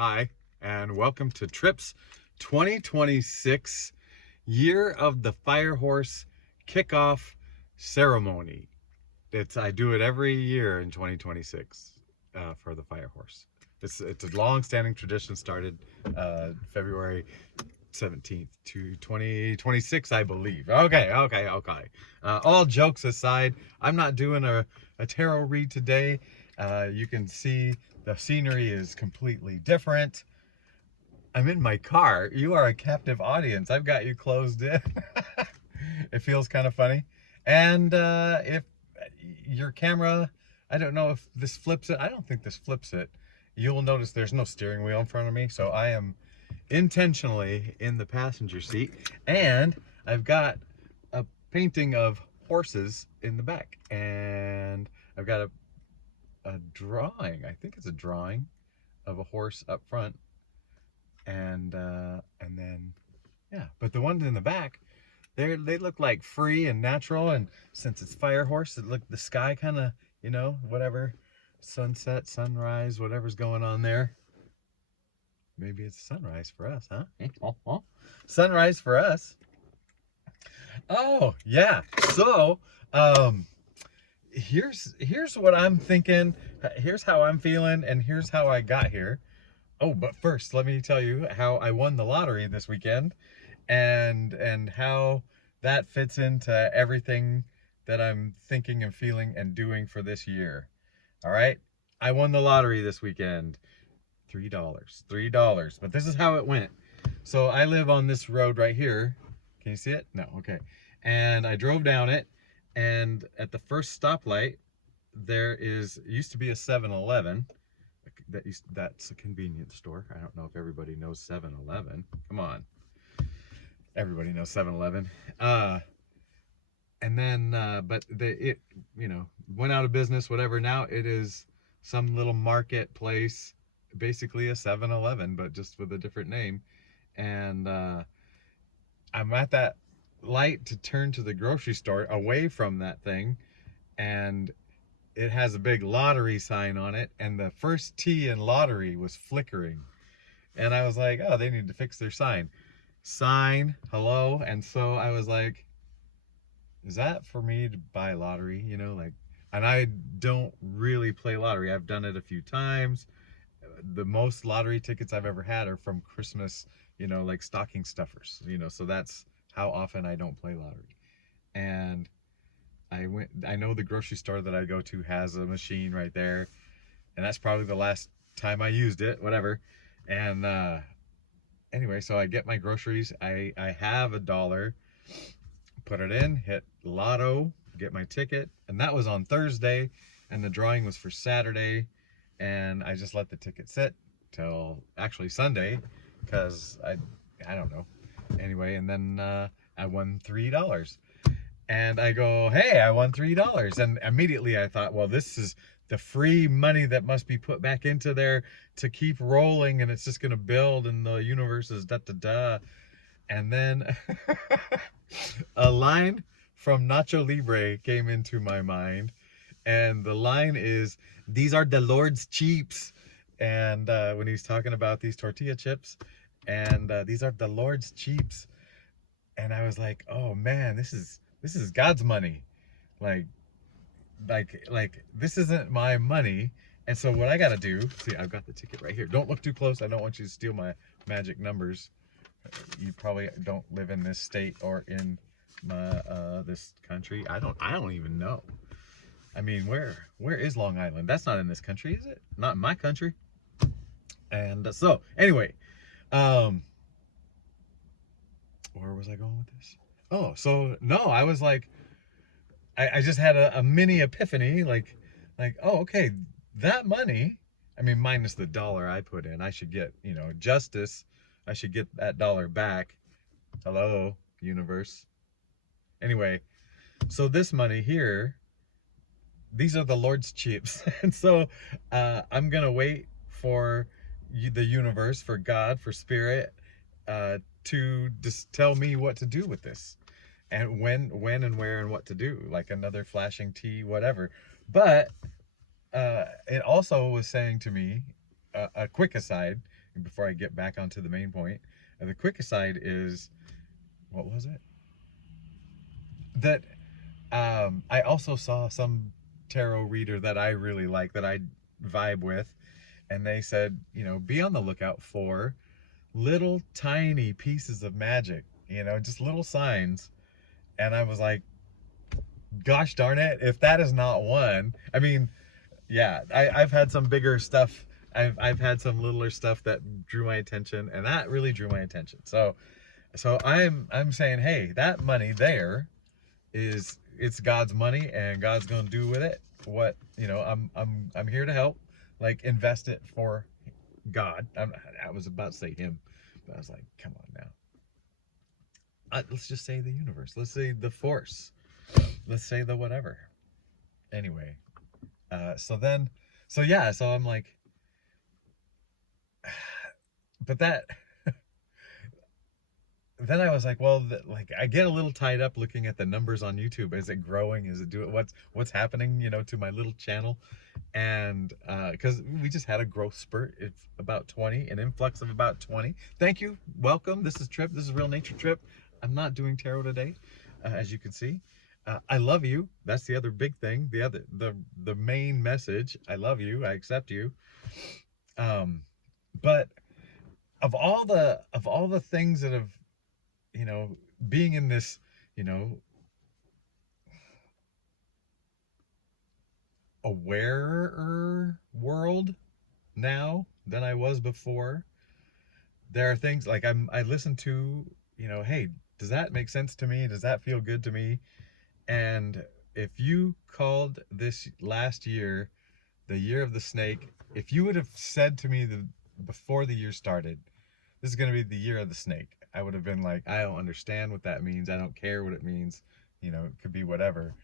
Hi, and welcome to Trips 2026 Year of the Fire Horse Kickoff Ceremony. I do it every year in 2026 for the Fire Horse. It's a long-standing tradition, started February 17th to 2026, I believe. Okay. All jokes aside, I'm not doing a tarot read today. You can see the scenery is completely different. I'm in my car. You are a captive audience. I've got you closed in. It feels kind of funny. And if your camera, I don't know if this flips it. I don't think this flips it. You'll notice there's no steering wheel in front of me. So I am intentionally in the passenger seat. And I've got a painting of horses in the back. And I've got a drawing. I think it's a drawing of a horse up front. And then, yeah. But the ones in the back, they look like free and natural, and since it's fire horse, the sky kind of, whatever, sunset, sunrise, whatever's going on there. Maybe it's sunrise for us, huh? Sunrise for us. Oh yeah. So here's what I'm thinking. Here's how I'm feeling, and here's how I got here. Oh, but first, let me tell you how I won the lottery this weekend, and how that fits into everything that I'm thinking and feeling and doing for this year. All right? I won the lottery this weekend. $3. But this is how it went. So I live on this road right here. Can you see it? No, okay. And I drove down it, and at the first stoplight, there used to be a 7-Eleven. That's a convenience store. I don't know if everybody knows 7-Eleven. Come on. Everybody knows 7-Eleven. And then, but it went out of business, whatever. Now it is some little marketplace, basically a 7-Eleven, but just with a different name. And I'm at that light to turn to the grocery store away from that thing, and it has a big lottery sign on it, and the first T in lottery was flickering. And I was like, oh, they need to fix their sign. Hello. And so I was like, is that for me to buy lottery? And I don't really play lottery. I've done it a few times. The most lottery tickets I've ever had are from Christmas, like stocking stuffers, so that's how often I don't play lottery. And I know the grocery store that I go to has a machine right there, and that's probably the last time I used it, whatever. And anyway, so I get my groceries. I have $1, put it in, hit lotto, get my ticket, and that was on Thursday, and the drawing was for Saturday, and I just let the ticket sit till actually Sunday, because I don't know. Anyway, and then I won $3. And I go, hey, I won $3. And immediately I thought, well, this is the free money that must be put back into there to keep rolling, and it's just going to build, and the universe is da-da-da. And then a line from Nacho Libre came into my mind, and the line is, these are the Lord's cheaps. And when he's talking about these tortilla chips, and these are the Lord's cheaps. And I was like, oh man, this is God's money. Like this isn't my money. And so what I got to do, see, I've got the ticket right here. Don't look too close. I don't want you to steal my magic numbers. You probably don't live in this state or in my this country. I don't even know. I mean, where is Long Island? That's not in this country, is it? Not in my country. And so anyway, where was I going with this? Oh, so no, I was like, I just had a mini epiphany, like, oh, okay, that money, I mean, minus the $1 I put in, I should get, justice. I should get that $1 back. Hello, universe. Anyway, so this money here, these are the Lord's cheaps. And so I'm going to wait for the universe, for God, for spirit, to just tell me what to do with this, and when and where and what to do, like another flashing T, whatever. But it also was saying to me, a quick aside, before I get back onto the main point. The quick aside is, what was it? That I also saw some tarot reader that I really like, that I vibe with, and they said, be on the lookout for little tiny pieces of magic, just little signs. And I was like, gosh darn it, if that is not one. I mean, yeah, I've had some bigger stuff. I've had some littler stuff that drew my attention, and that really drew my attention. So I'm saying, hey, that money there it's God's money, and God's gonna do with it what, I'm here to help, like invest it for God. I was about to say him, but I was like, come on now. Let's just say the universe. Let's say the force. Let's say the whatever. Anyway, so I'm like, but that. Then I was like, well, like I get a little tied up looking at the numbers on YouTube. Is it growing? Is it doing what's happening? To my little channel, and because we just had a growth spurt. It's about 20, an influx of about 20. Thank you, welcome. This is Trip. This is Real Nature Trip. I'm not doing tarot today, as you can see. I love you. That's the other big thing. The main message. I love you. I accept you. But of all the things that have, being in this, awarer world now than I was before, there are things like I listen to, hey, does that make sense to me? Does that feel good to me? And if you called this last year the year of the snake, if you would have said to me before the year started, this is going to be the year of the snake, I would have been like, I don't understand what that means. I don't care what it means. It could be whatever.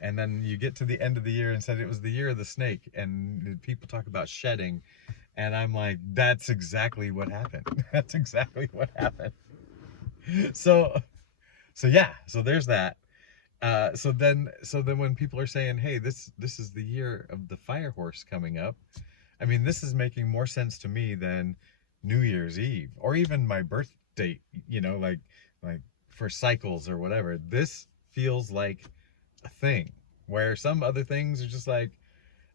And then you get to the end of the year and said it was the year of the snake, and people talk about shedding, and I'm like, that's exactly what happened. That's exactly what happened. So yeah, so there's that. So then when people are saying, hey, this is the year of the fire horse coming up, I mean, this is making more sense to me than New Year's Eve or even my birth date, like for cycles or whatever. This feels like a thing, where some other things are just like,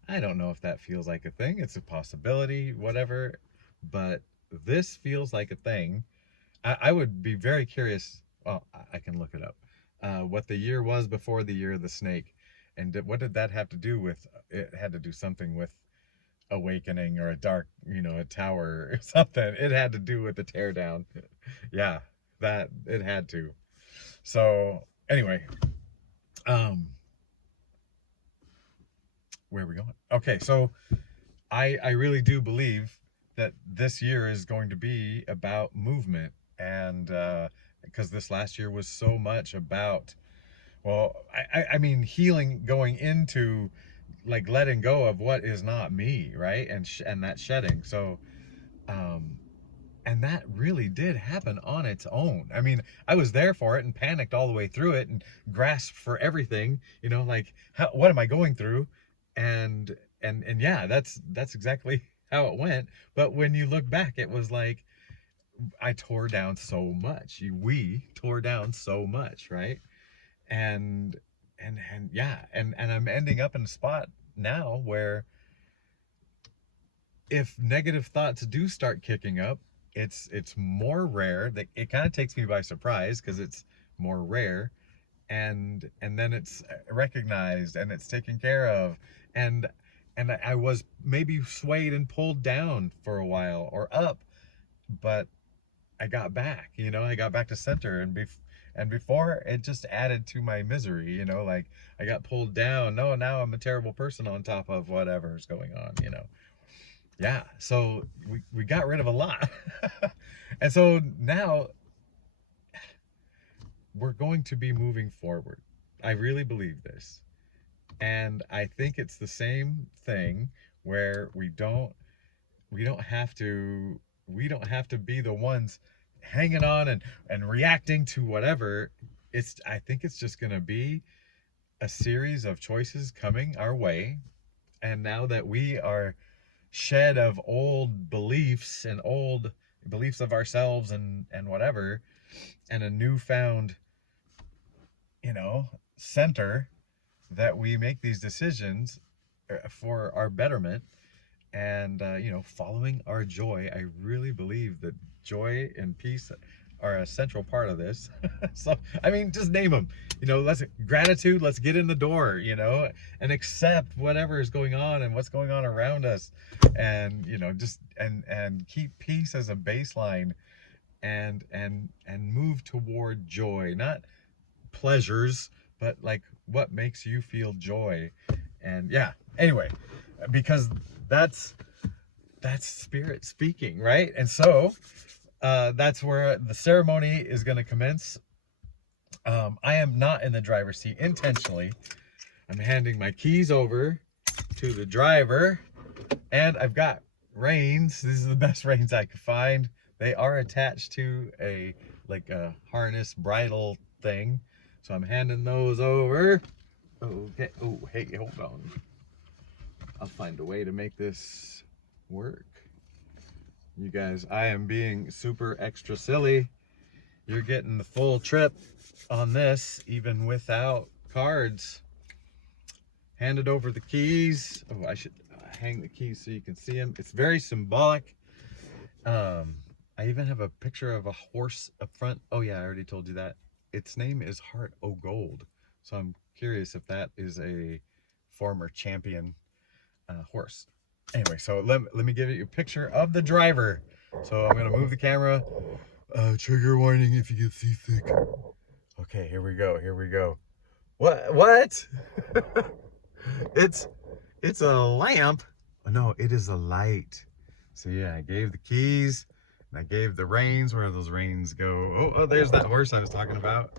I don't know if that feels like a thing. It's a possibility, whatever. But this feels like a thing. I would be very curious. Well, I can look it up. What the year was before the year of the snake, and what did that have to do with? It had to do something with awakening or a dark, a tower or something. It had to do with the teardown. Yeah, that it had to. So anyway, where are we going? Okay, so I really do believe that this year is going to be about movement, and because this last year was so much about, well, I mean, healing, going into like letting go of what is not me, right? And that shedding. So and that really did happen on its own. I mean, I was there for it and panicked all the way through it and grasped for everything, like, what am I going through? And yeah, that's exactly how it went. But when you look back, it was like, I tore down so much. We tore down so much, right? And yeah, and I'm ending up in a spot now where if negative thoughts do start kicking up, it's more rare. That it kind of takes me by surprise because it's more rare, and then it's recognized and it's taken care of, and I was maybe swayed and pulled down for a while or up, but I got back. I got back to center, and before it just added to my misery. Like I got pulled down. No, now I'm a terrible person on top of whatever's going on. Yeah, so we got rid of a lot. And so now we're going to be moving forward. I really believe this. And I think it's the same thing where we don't have to be the ones hanging on and reacting to whatever. I think it's just going to be a series of choices coming our way. And now that we are shed of old beliefs and old beliefs of ourselves and whatever, and a newfound, center, that we make these decisions for our betterment, and following our joy. I really believe that joy and peace are a central part of this. So I mean, just name them. Let's gratitude. Let's get in the door. And accept whatever is going on and what's going on around us, and just and keep peace as a baseline, and move toward joy, not pleasures, but like what makes you feel joy. And yeah, anyway, because that's spirit speaking, right? And so that's where the ceremony is going to commence. I am not in the driver's seat intentionally. I'm handing my keys over to the driver, and I've got reins. This is the best reins I could find. They are attached to a harness bridle thing, so I'm handing those over. Okay. Oh, hey, hold on. I'll find a way to make this work. You guys, I am being super extra silly. You're getting the full trip on this, even without cards. Handed over the keys. Oh, I should hang the keys so you can see them. It's very symbolic. I even have a picture of a horse up front. Oh yeah, I already told you that. Its name is Heart O' Gold. So I'm curious if that is a former champion horse. Anyway, so let me give you a picture of the driver. So I'm gonna move the camera. Trigger warning if you get seasick. Okay, here we go. What? It's a lamp. Oh, no, it is a light. So yeah, I gave the keys and I gave the reins. Where those reins go? Oh, there's that horse I was talking about.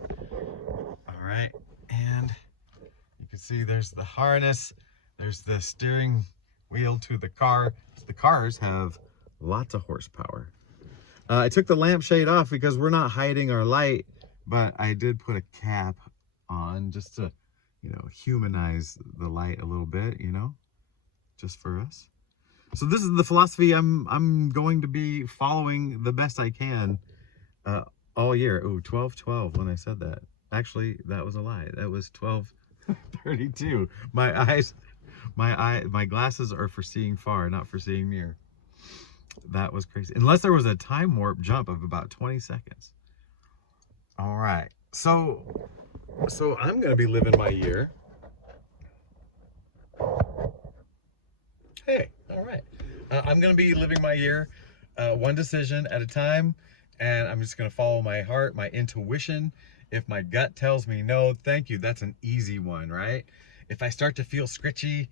All right, and you can see there's the harness. There's the steering wheel to the car. The cars have lots of horsepower. I took the lampshade off because we're not hiding our light, but I did put a cap on just to, humanize the light a little bit, just for us. So this is the philosophy I'm going to be following the best I can all year. Oh, 12:12 when I said that. Actually, that was a lie. That was 12:32. My glasses are for seeing far, not for seeing near. That was crazy. Unless there was a time warp jump of about 20 seconds. All right. So I'm going to be living my year. Hey, all right. I'm going to be living my year one decision at a time, and I'm just going to follow my heart, my intuition. If my gut tells me no, thank you, that's an easy one, right? If I start to feel scritchy,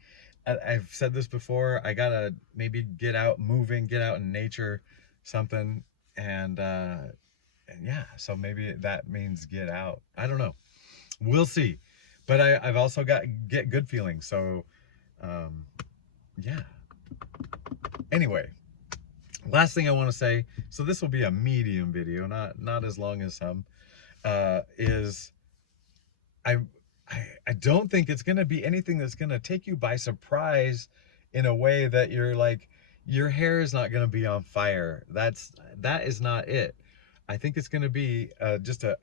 I've said this before, I gotta maybe get out moving, get out in nature, something, and yeah, so maybe that means get out. I don't know. We'll see. But I've also get good feelings, so yeah. Anyway, last thing I want to say, so this will be a medium video, not as long as some, is I don't think it's going to be anything that's going to take you by surprise in a way that you're like, your hair is not going to be on fire. That is not it. I think it's going to be just a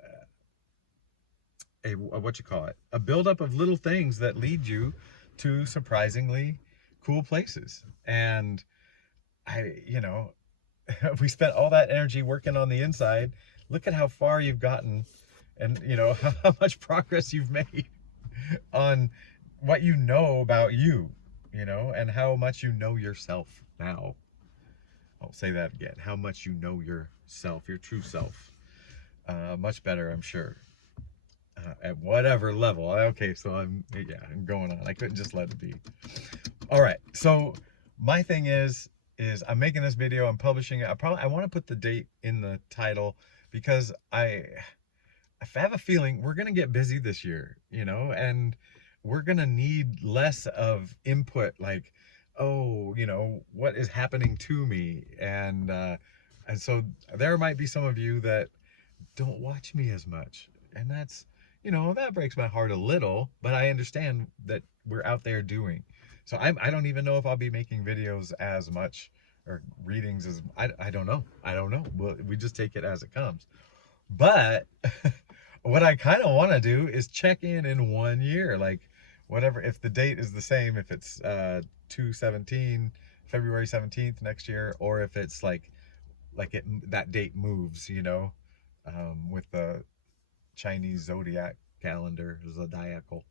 what you call it, a buildup of little things that lead you to surprisingly cool places. And we spent all that energy working on the inside. Look at how far you've gotten, and how much progress you've made on what you know about you, and how much you know yourself now. I'll say that again. How much you know yourself, your true self. Much better, I'm sure. At whatever level. Okay, so I'm going on. I couldn't just let it be. All right. So my thing is I'm making this video. I'm publishing it. I want to put the date in the title because I have a feeling we're gonna get busy this year, and we're gonna need less of input, like, oh, what is happening to me, and so there might be some of you that don't watch me as much, and that's, that breaks my heart a little, but I understand that we're out there doing. So I don't even know if I'll be making videos as much or readings as I don't know. I don't know. We just take it as it comes. But what I kind of want to do is check in 1 year, like whatever, if the date is the same, if it's 2/17, February 17th next year, or if it's like that date moves, you know, with the Chinese zodiac calendar, zodiacal,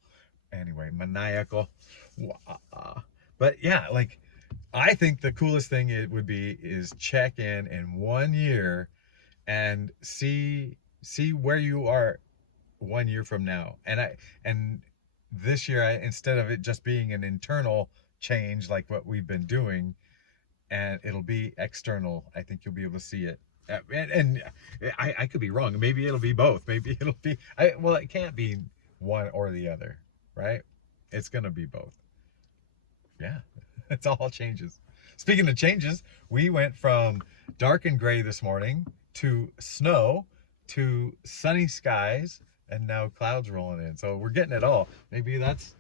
anyway, maniacal. But yeah, like I think the coolest thing it would be is check in 1 year and see where you are 1 year from now. And this year, instead of it just being an internal change like what we've been doing, and it'll be external, I think you'll be able to see it. And I could be wrong. Maybe it'll be both. Maybe it'll be well, it can't be one or the other, right? It's gonna be both. Yeah, it's all changes. Speaking of changes, we went from dark and gray this morning to snow to sunny skies and now clouds rolling in. So we're getting it all. Maybe that's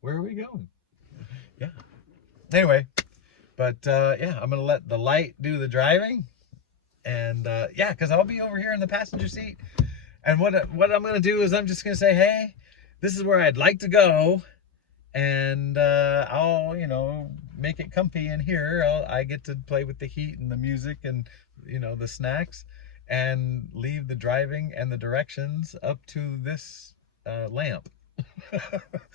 where are we going? Yeah. Anyway, but yeah, I'm gonna let the light do the driving, and yeah, because I'll be over here in the passenger seat. And what I'm gonna do is I'm just gonna say, hey, this is where I'd like to go, and I'll, you know, make it comfy in here. I get to play with the heat and the music and, you know, the snacks, and leave the driving and the directions up to this lamp.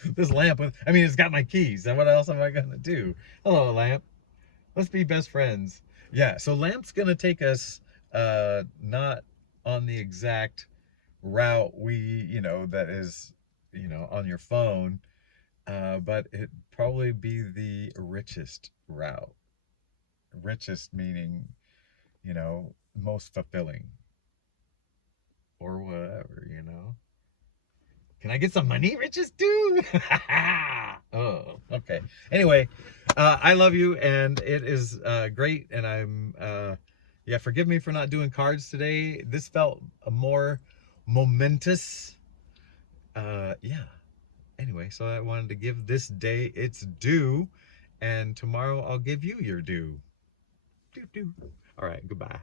This lamp with, I mean, it's got my keys. And what else am I gonna do? Hello, lamp. Let's be best friends. Yeah, so lamp's gonna take us not on the exact route you know, that is, you know, on your phone. But it'd probably be the richest route. Richest meaning, you know, most fulfilling. Or whatever, you know. Can I get some money, riches too? Oh, okay. Anyway, I love you, and it is great, and I'm, yeah, forgive me for not doing cards today. This felt a more momentous, yeah. Anyway, so I wanted to give this day its due, and tomorrow I'll give you your due. Doo doo. All right, goodbye.